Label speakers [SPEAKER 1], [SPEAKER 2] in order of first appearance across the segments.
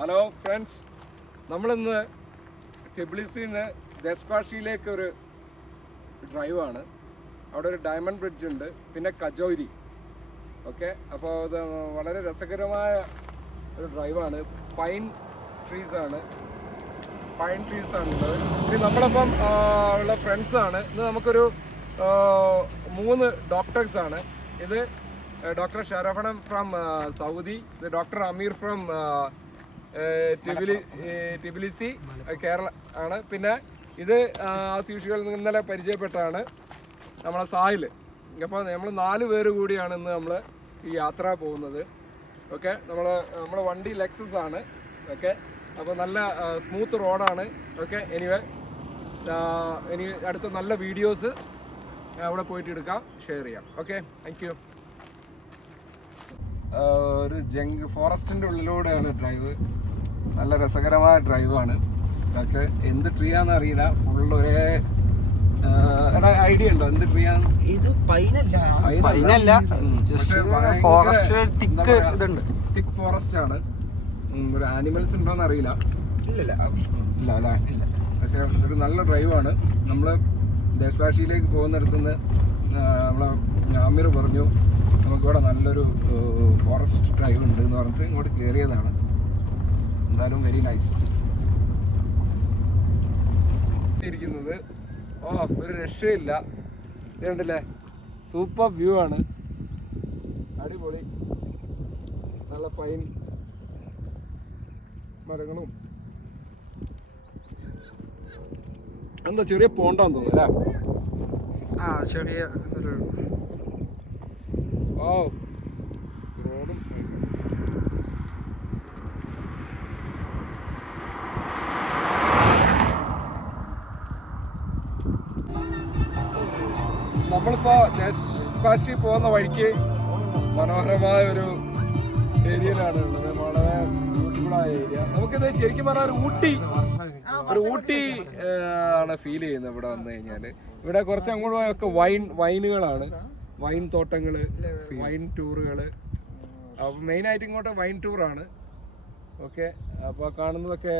[SPEAKER 1] Hello friends നമ്മളിന്ന് ടെബ്ലിസിൽ നിന്ന് ദസ്പാഷിയിലേക്ക് ഒരു ഡ്രൈവാണ്. അവിടെ ഒരു ഡയമണ്ട് ബ്രിഡ്ജ് ഉണ്ട് പിന്നെ കജോരി. ഓക്കെ അപ്പോൾ ഇത് വളരെ രസകരമായ ഒരു ഡ്രൈവാണ്. പൈൻ ട്രീസാണ്. പൈൻ ട്രീസ് ആണ് ഉള്ളത് ഇത് നമ്മളപ്പം ഉള്ള ഫ്രണ്ട്സാണ്. ഇന്ന് നമുക്കൊരു മൂന്ന് ഡോക്ടേഴ്സാണ്. ഇത് ഡോക്ടർ ഷറഫണം ഫ്രം സൗദി. ഇത് ഡോക്ടർ അമീർ ഫ്രം ടിബിലി ടിബിലിസി കേരള ആണ്. പിന്നെ ഇത് ആസ് യൂഷ്വൽ ഇന്നലെ പരിചയപ്പെട്ടാണ് നമ്മളെ സാഹിൽ. അപ്പോൾ നമ്മൾ നാല് പേര് കൂടിയാണ് ഇന്ന് നമ്മൾ ഈ യാത്ര പോകുന്നത്. ഓക്കെ? നമ്മൾ നമ്മുടെ വണ്ടി ലെക്സസ് ആണ്. ഓക്കെ? അപ്പോൾ നല്ല സ്മൂത്ത് റോഡാണ് ഓക്കെ? എനിവേ ഇനി അടുത്ത നല്ല വീഡിയോസ് അവിടെ പോയിട്ട് എടുക്കാം ഷെയർ ചെയ്യാം. ഓക്കെ? താങ്ക് ഒരു ജംഗ് ഫോറസ്റ്റിന്റെ ഉള്ളിലൂടെയാണ് ഡ്രൈവ് നല്ല രസകരമായ ഡ്രൈവാണ് ഓക്കെ എന്ത് ട്രീ ആണെന്ന് അറിയില്ല. ഫുൾ ഒരേ ഐഡിയ ഉണ്ടോ? എന്ത് ട്രീ ആണ്?
[SPEAKER 2] ഇത് പൈനല്ല
[SPEAKER 3] പൈനല്ല ഫോറസ്റ്റ് തിക്ക് ഇതുണ്ട്.
[SPEAKER 1] തിക് ഫോറസ്റ്റ് ആണ്. ഒരു ആനിമൽസ് ഉണ്ടോന്ന് അറിയില്ല.
[SPEAKER 2] ഇല്ല
[SPEAKER 1] ഇല്ല. അല്ലേ? ഇല്ല പക്ഷെ ഒരു നല്ല ഡ്രൈവാണ് നമ്മൾ ദേശഭാഷയിലേക്ക് പോകുന്നിടത്തുനിന്ന് നമ്മളെ ആമിർ പറഞ്ഞു നമുക്കിവിടെ നല്ലൊരു ഫോറസ്റ്റ് ഡ്രൈവ് ഉണ്ട് എന്ന് പറഞ്ഞിട്ട് ഇങ്ങോട്ട് കയറിയതാണ് എന്തായാലും വെരി നൈസ് ഇരിക്കുന്നത് ഓ ഒരു രക്ഷയില്ല. ഇതുണ്ടല്ലേ സൂപ്പർ വ്യൂ ആണ്. അടിപൊളി. നല്ല പൈൻ മരങ്ങളും. എന്താ ചെറിയ പോണ്ടാന്ന് തോന്നുന്നു അല്ലേ?
[SPEAKER 3] ആ ചെറിയ ഒരു
[SPEAKER 1] ഓ. റോഡും nice ആണ്. നമ്മളിപ്പോ ദേശഭാഷി പോകുന്ന വഴിക്ക് മനോഹരമായ ഒരു ഏരിയയിലാണ് ഉള്ളത്. വളരെ ബ്യൂട്ടിഫുൾ ആയ ഏരിയ. നമുക്കിത് ശരിക്കും പറഞ്ഞാൽ ഒരു ഊട്ടി. ഒരു ഊട്ടി ആണ് ഫീൽ ചെയ്യുന്നത് ഇവിടെ വന്നു കഴിഞ്ഞാൽ. ഇവിടെ കുറച്ച് അങ്ങോട്ട് പോയൊക്കെ വൈൻ വൈനുകളാണ് വൈൻ തോട്ടങ്ങൾ വൈൻ മെയിൻ ആയിട്ട് ഇങ്ങോട്ട് വൈൻ ടൂറാണ് ഓക്കെ അപ്പോൾ കാണുന്നതൊക്കെ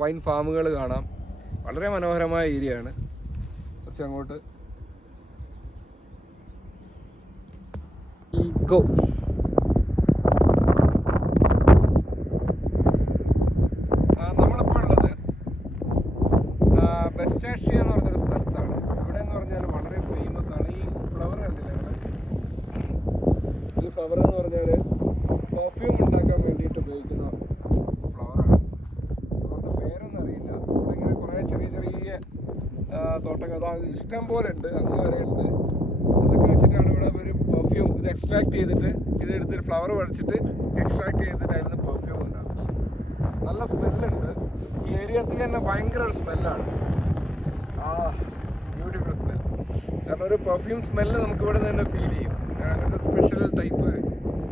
[SPEAKER 1] വൈൻ ഫാമുകൾ കാണാം. വളരെ മനോഹരമായ ഏരിയ ആണ്. കുറച്ച് അങ്ങോട്ട്.
[SPEAKER 3] ഈഗോ
[SPEAKER 1] ആ, നമ്മളിപ്പോൾ ഉള്ളത് ബെസ്റ്റാഷ്യ എന്ന് പറഞ്ഞൊരു സ്ഥലത്താണ്. ഇവിടെ എന്ന് പറഞ്ഞാൽ വളരെ ഫേമസ് ആണ്. ഈ ഫ്ലവർ കണ്ടില്ലേ? ഈ ഫ്ലവർ എന്ന് പറഞ്ഞാൽ പെർഫ്യൂം ഉണ്ടാക്കാൻ വേണ്ടിയിട്ട് ഉപയോഗിക്കുന്ന ഫ്ലവറാണ് അവരുടെ ഇഷ്ടം പോലെ ഉണ്ട്. അങ്ങ് വരെ ഉണ്ട്. അതൊക്കെ വെച്ചിട്ടാണ് ഇവിടെ ഒരു പെർഫ്യൂം ഇത് എക്സ്ട്രാക്ട് ചെയ്തിട്ട് ഇത് എടുത്തിട്ട് ഫ്ലവർ വടിച്ചിട്ട് എക്സ്ട്രാക്ട് ചെയ്തിട്ട് അതിൽ നിന്ന് പെർഫ്യൂം ഉണ്ടാകും നല്ല സ്മെല്ലുണ്ട് ഈ ഏരിയത്തിൽ തന്നെ ഭയങ്കര ഒരു സ്മെല്ലാണ് ആ ബ്യൂട്ടിഫുൾ സ്മെൽ കാരണം ഒരു പെർഫ്യൂം സ്മെല്ല് നമുക്ക് ഇവിടെ നിന്ന് തന്നെ ഫീൽ ചെയ്യും. അങ്ങനത്തെ സ്പെഷ്യൽ ടൈപ്പ്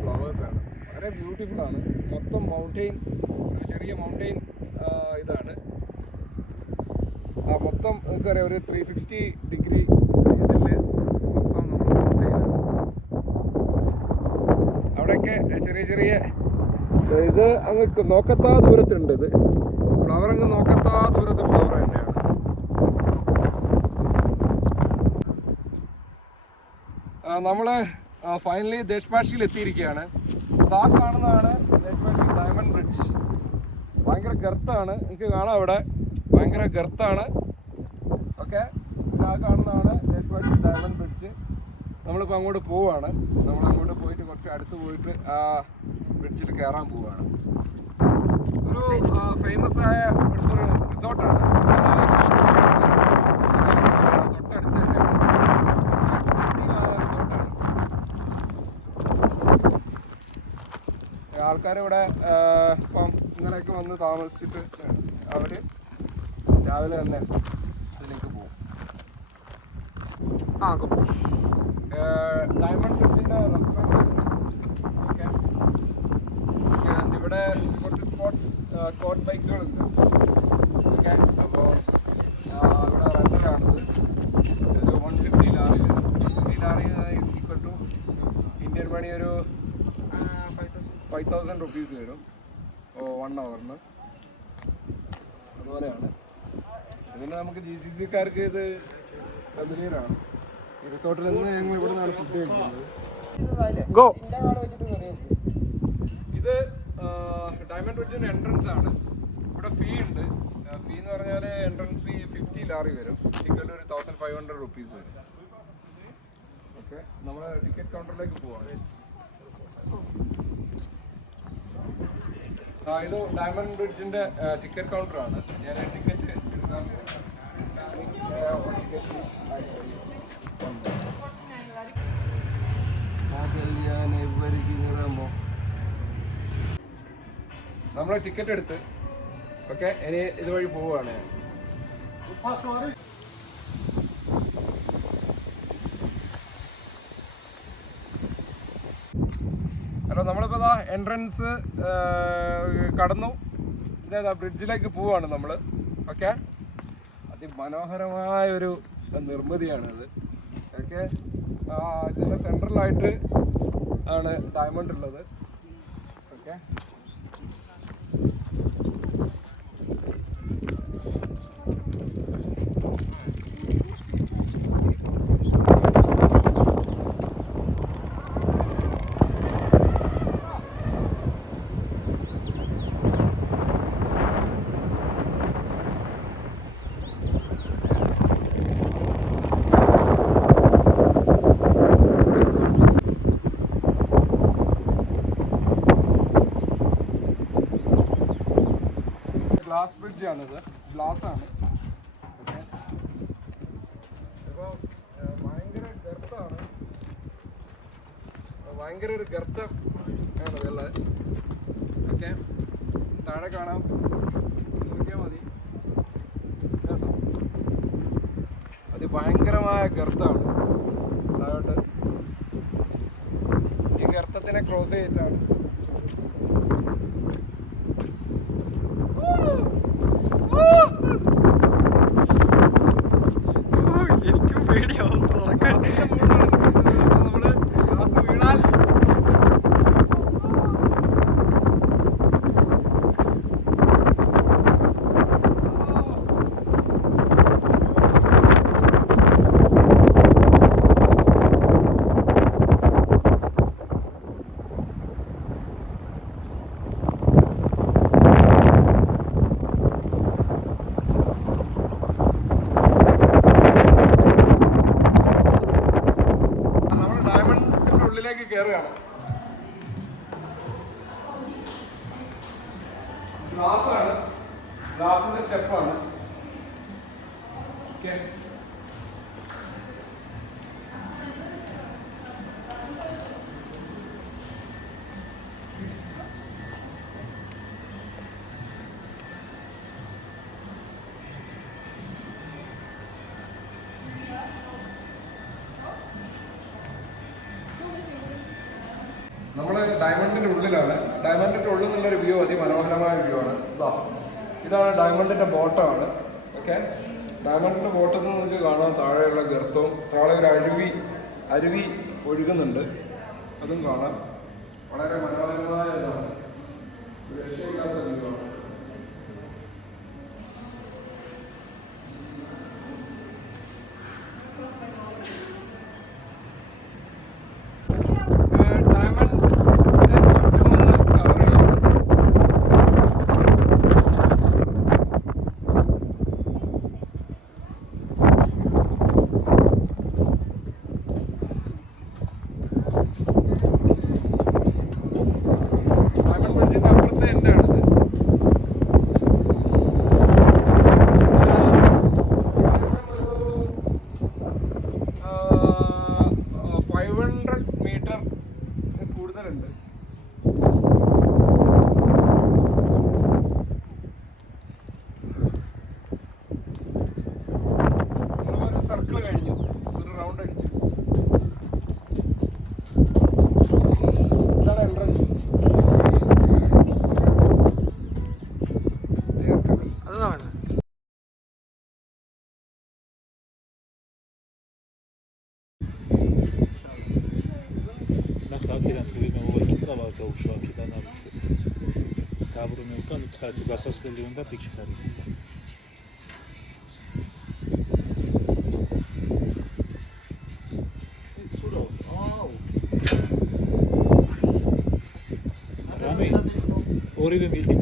[SPEAKER 1] ഫ്ലവേഴ്സ് ആണ്. വളരെ ബ്യൂട്ടിഫുൾ ആണ്. മൊത്തം മൗണ്ടെയിൻ ഒരു ചെറിയ മൗണ്ടെയിൻ ഇതാണ്. ആ മൊത്തം നമുക്കറിയാം ഒരു ത്രീ സിക്സ്റ്റി ഡിഗ്രി ഇതിൽ മൊത്തം നമ്മൾ അവിടെയൊക്കെ ചെറിയ ചെറിയ ഇത് അങ്ങ് നോക്കത്താ ദൂരത്തുണ്ട് ഇത്. ഫ്ലവർ അങ്ങ് നോക്കത്താ ദൂരത്ത് ഫ്ലവർ തന്നെയാണ്. ആ, നമ്മൾ ഫൈനലി ദേശഭാഷയിൽ എത്തിയിരിക്കുകയാണ് താ കാണുന്നതാണ് ദേശഭാഷി ഡയമണ്ട് ബ്രിഡ്ജ് ഭയങ്കര ഗർത്താണ്. എനിക്ക് കാണാം അവിടെ. ഭയങ്കര ഗർത്താണ്. ഓക്കെ താ കാണുന്നതാണ് ദേശപാക്ഷി ഡയമണ്ട് ബ്രിഡ്ജ് നമ്മളിപ്പോൾ അങ്ങോട്ട് പോവാണ്. നമ്മൾ അങ്ങോട്ട് പോയിട്ട് കുറച്ച് അടുത്ത് പോയിട്ട് ആ ബ്രിഡ്ജിൽ കയറാൻ പോവാണ്. ഒരു ഫേമസ് ആയ ഒരു റിസോർട്ടാണ് തൊട്ടടുത്ത് തന്നെ expensive ആയ റിസോർട്ടാണ് ആൾക്കാരിവിടെ ഇപ്പം ഇന്നലെയൊക്കെ വന്ന് താമസിച്ചിട്ട് അവർ രാവിലെ തന്നെ അതിലേക്ക് പോകും.
[SPEAKER 3] ആ
[SPEAKER 1] ഡയമണ്ട് ബ്രിഡ്ജിന്റെ റെസ്റ്റോറന്റ് ഇവിടെ കുറച്ച് സ്പോർട്സ് കോട്ട് ബൈക്കുകളുണ്ട് ഓക്കെ അപ്പോൾ ഇവിടെ റെന്റലാണിത് ഒരു one fifty lari. Fifty lari equal to Indian money ഒരു തൗസൻഡ് റുപ്പീസ് വരും. വൺ അവറിന് അതുപോലെയാണ്. പിന്നെ നമുക്ക് ജി സി സിക്കാർക്ക് ഇത് ഫെമിലിയറാണ് റിസോർട്ടിൽ നിന്ന് ഞങ്ങൾ ഇവിടെ നിന്നാണ് ഫുഡ് കഴിക്കുന്നത്. ഇത് ഡയമണ്ട് റിഡ്ജിന്റെ എൻട്രൻസ് ആണ്. ഇവിടെ ഫീ ഉണ്ട്. ഫീ എന്ന് പറഞ്ഞാൽ എൻട്രൻസ് ഫീ ഫിഫ്റ്റി ലാറി വരും. ടിക്കറ്റ് ഒരു തൗസൻഡ് ഫൈവ് ഹൺഡ്രഡ് റുപ്പീസ് വരും. ഓക്കെ നമ്മൾ ടിക്കറ്റ് കൗണ്ടറിലേക്ക് പോവാണ് ആ ഇത് ഡയമണ്ട് ബ്രിഡ്ജിന്റെ ടിക്കറ്റ് കൗണ്ടർ ആണ് ഞാൻ ടിക്കറ്റ് എടുക്കാൻ ഞാൻ ഇവർക്ക് ഇങ്ങനെ നമ്മൾ ടിക്കറ്റ് എടുത്ത് ഓക്കെ? ഇനി ഇതുവഴി പോവുകയാണ് ഞാൻ ഹലോ നമ്മളിപ്പോൾ ഇതാ എൻട്രൻസ് കടന്നു. ഇതേതാ ബ്രിഡ്ജിലേക്ക് പോവുകയാണ് നമ്മൾ ഓക്കെ? അതിമനോഹരമായ ഒരു നിർമ്മിതിയാണിത്. ഓക്കെ? ഇതിന്റെ സെൻട്രലായിട്ട് ആണ് ഡയമണ്ട് ഉള്ളത്. ഓക്കെ? ഗ്ലാസ് ബ്രിഡ്ജ് ഗ്ലാസ് ആണ്. ഓക്കെ ഭയങ്കര ഗർത്തമാണ് ഭയങ്കര ഒരു ഗർത്തം ആണ് വെള്ളം ഓക്കെ താഴെ കാണാം. നോക്കിയാൽ മതി. അത് ഭയങ്കരമായ ഗർത്തമാണ് താഴോട്ട്. ഈ ഗർത്തത്തിനെ ക്രോസ് ചെയ്തിട്ടാണ്. ഡയമണ്ടിന്റെ ഉള്ളിലാണ്. ഡയമണ്ടിന്റെ ഉള്ളിൽ നിന്നുള്ളൊരു വ്യൂ അതിമനോഹരമായ വ്യൂ ആണ്. ഇതാ ഇതാണ് ഡയമണ്ടിന്റെ ബോട്ടമാണ് ഓക്കെ ഡയമണ്ടിന്റെ ബോട്ടത്തിൽ നിന്ന് നമുക്ക് കാണാം താഴെയുള്ള ഗർത്തവും താഴെ ഒരു അരുവി അരുവി ഒഴുകുന്നുണ്ട്. അതും കാണാം. വളരെ മനോഹരമായ ഇതാണ്. രക്ഷയില്ലാത്ത വ്യൂ ആണ്. დაბრუნე უკან
[SPEAKER 2] უთხრათ გასასვლელი უნდა ფიქში გარიგო ორივე
[SPEAKER 1] მიიღე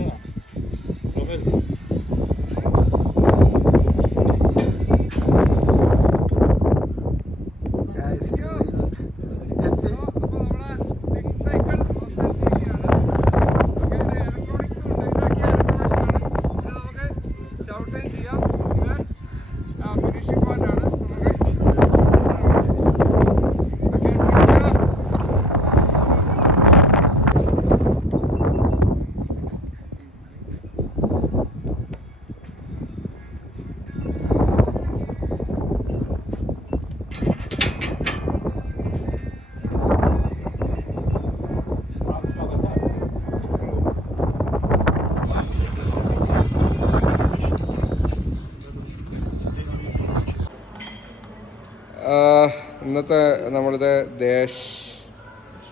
[SPEAKER 1] നമ്മളിത് ദേശ്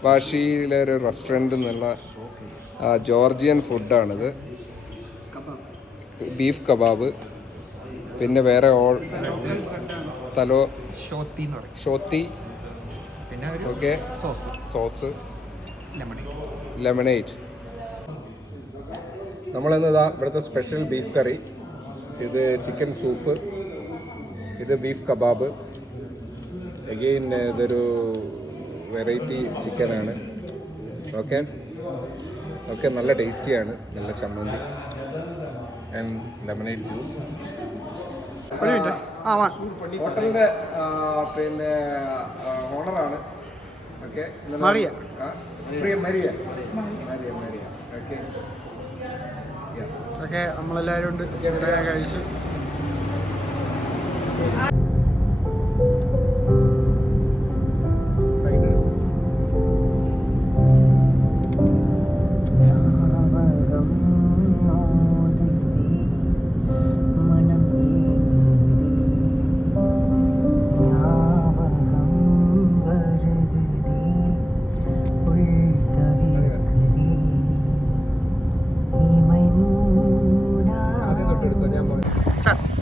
[SPEAKER 1] ഭാഷയിലെ ഒരു റെസ്റ്റോറന്റിൽ നിന്നുള്ള ആ, ജോർജിയൻ ഫുഡാണിത് ബീഫ് കബാബ്. പിന്നെ വേറെ ഓൾ തലോ
[SPEAKER 3] ഷോത്തി
[SPEAKER 1] ഓക്കെ
[SPEAKER 3] സോസ്
[SPEAKER 1] സോസ്
[SPEAKER 3] ലെമണി
[SPEAKER 1] ലെമണേറ്റ് നമ്മളിന്നതാ ഇവിടുത്തെ സ്പെഷ്യൽ ബീഫ് കറി ഇത് ചിക്കൻ സൂപ്പ് ഇത് ബീഫ് കബാബ്. അഗെയിൻ ഇതൊരു വെറൈറ്റി ചിക്കനാണ് ഓക്കെ ഓക്കെ നല്ല ടേസ്റ്റിയാണ് നല്ല ചമ്മന്തി. ആൻഡ് ലെമണേറ്റ് ജ്യൂസ് ഹോട്ടലിന്റെ പിന്നെ ഓണറാണ് okay
[SPEAKER 3] Maria.
[SPEAKER 1] Maria. Maria Maria. Maria okay
[SPEAKER 3] okay നമ്മളെല്ലാവരും ഉണ്ട്. കഴിച്ചു.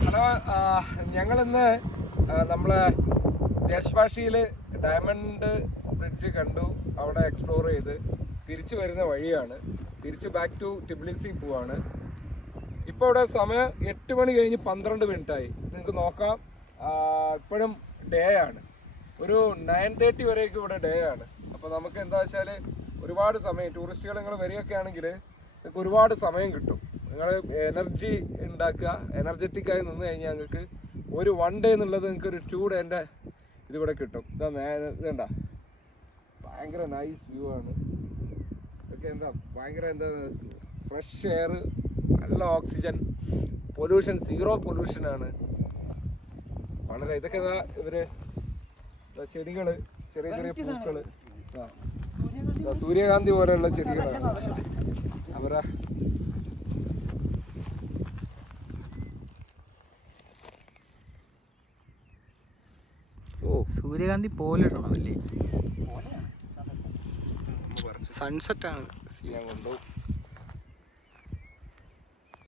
[SPEAKER 1] ഹലോ ഞങ്ങളിന്ന് നമ്മളെ ദേശഭാഷയിൽ ഡയമണ്ട് ബ്രിഡ്ജ് കണ്ടു അവിടെ എക്സ്പ്ലോർ ചെയ്ത് തിരിച്ചു വരുന്ന വഴിയാണ്. തിരിച്ച് ബാക്ക് ടു ടിബ്ലിസി പോവാണ്. ഇപ്പോൾ ഇവിടെ സമയം എട്ട് മണി കഴിഞ്ഞ് പന്ത്രണ്ട് മിനിറ്റായി. നിങ്ങൾക്ക് നോക്കാം ഇപ്പോഴും ഡേ ആണ്. ഒരു നയൻ തേർട്ടി വരെയൊക്കെ ഇവിടെ ഡേ ആണ്. അപ്പോൾ നമുക്ക് എന്താ വെച്ചാൽ ഒരുപാട് സമയം ടൂറിസ്റ്റുകൾ നിങ്ങൾ വരികയൊക്കെ ആണെങ്കിൽ നിങ്ങൾക്ക് ഒരുപാട് സമയം കിട്ടും. നിങ്ങൾ എനർജി ഉണ്ടാക്കുക എനർജറ്റിക് ആയി നിന്ന് കഴിഞ്ഞാൽ നിങ്ങൾക്ക് ഒരു വൺ ഡേ എന്നുള്ളത് നിങ്ങൾക്ക് ഒരു ടു ഡേന്റെ ഇതിവിടെ കിട്ടും. ഇതാ ഇതണ്ട ഭയങ്കര നൈസ് വ്യൂ ആണ്. ഇതൊക്കെ എന്താ ഭയങ്കര എന്താ ഫ്രഷ് എയർ നല്ല ഓക്സിജൻ പൊല്യൂഷൻ സീറോ പൊല്യൂഷൻ ആണ്. വളരെ ഇതൊക്കെ എന്താ ഇവർ ചെടികൾ ചെറിയ ചെറിയ പൂക്കൾ സൂര്യകാന്തി പോലെയുള്ള ചെടികളാണ്. അവരാ.
[SPEAKER 3] ഓ. സൂര്യകാന്തി പോലെ ഇടണം അല്ലേ? സൺസെറ്റ് ആണ്.
[SPEAKER 1] ചെയ്യാൻ കൊണ്ടുപോകും